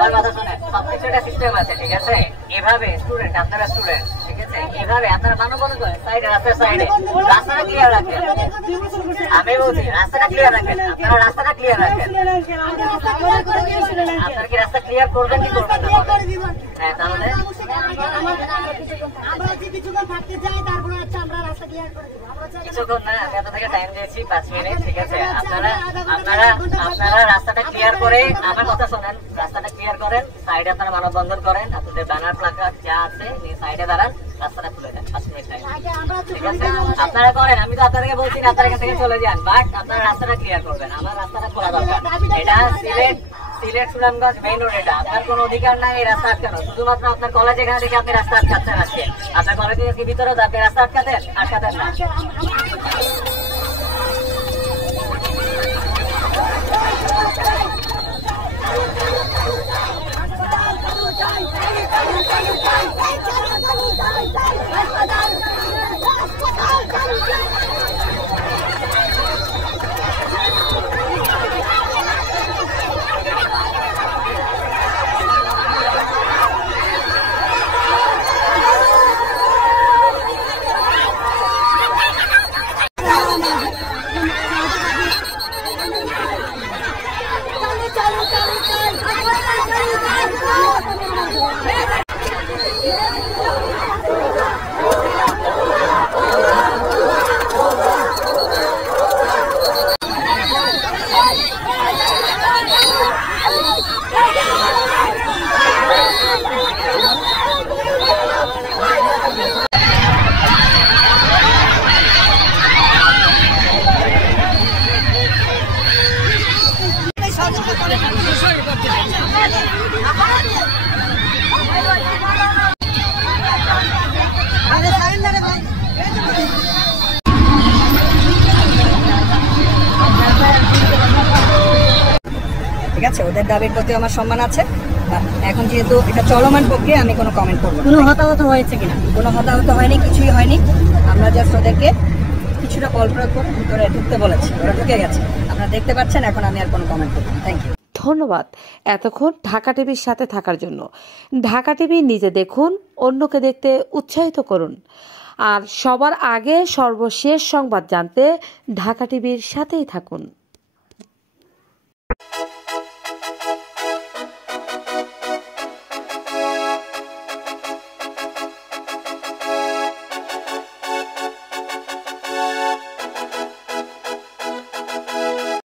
আমার কথা শুনেন, সবকিছু একটা সিস্টেম আছে, ঠিক আছে? এভাবে স্টুডেন্ট, আপনারা স্টুডেন্ট, ঠিক আছে? এভাবে আপনারা মানববন্ধন করেন, সাইডে, রাস্তার সাইডে, রাস্তাটা ক্লিয়ার রাখেন। আমি বলছি রাস্তাটা ক্লিয়ার রাখেন, আপনারা রাস্তাটা ক্লিয়ার রাখেন। আপনারা কি রাস্তা ক্লিয়ার করবেন কি করবেন না? হ্যাঁ, তাহলে কিছুক্ষণ না, আমি আপনাদেরকে টাইম দিয়েছি 5 মিনিট, ঠিক আছে? আপনারা রাস্তাটা ক্লিয়ার করে, আমার কথা শোনেন, রাস্তাটা ক্লিয়ার করেন, সাইডে আপনারা মানববন্ধন করেন, আপনাদের ব্যানার প্লাকার্ড যা আছে নিয়ে সাইডে দাঁড়ান, রাস্তাটা খুলে দেন। 5 মিনিট টাইম, ঠিক আছে? আপনারা করেন, আমি তো আপনাদেরকে বলছি না আপনারা এখান থেকে চলে যান, বাট আপনারা রাস্তাটা ক্লিয়ার করবেন। আমার রাস্তাটা খোলা দরকার। এটা সিলেট সুনামগঞ্জ মেইন রোড, এটা আপনার কোনো অধিকার নাই এই রাস্তা আটকানো। শুধুমাত্র আপনার কলেজ এখানে থেকে আপনি রাস্তা আটকাচ্ছেন আজকে। আপনার কলেজের ভিতরেও আপনি রাস্তা আটকাতেন না। ঠিক আছে, ওদের দাবির প্রতি আমার সম্মান আছে। এখন যেহেতু এটা চলমান প্রক্রিয়া, আমি কোনো কমেন্ট করবো। কোনো হতাহত হয়েছে কিনা? কোনো হতাহত হয়নি, কিছুই হয়নি। আমরা জাস্ট ওদেরকে কিছুটা বল প্রয়োগ করে ভিতরে ঢুকতে বলেছি, ওরা ঢুকে গেছে, আপনারা দেখতে পাচ্ছেন। এখন আমি আর কোনো কমেন্ট করবো না। Thank you. ধন্যবাদ এতক্ষণ ঢাকা টিভির সাথে থাকার জন্য। ঢাকা টিভি নিজে দেখুন, অন্যকে দেখতে উৎসাহিত করুন। আর সবার আগে সর্বশেষ সংবাদ জানতে ঢাকা টিভির সাথেই থাকুন।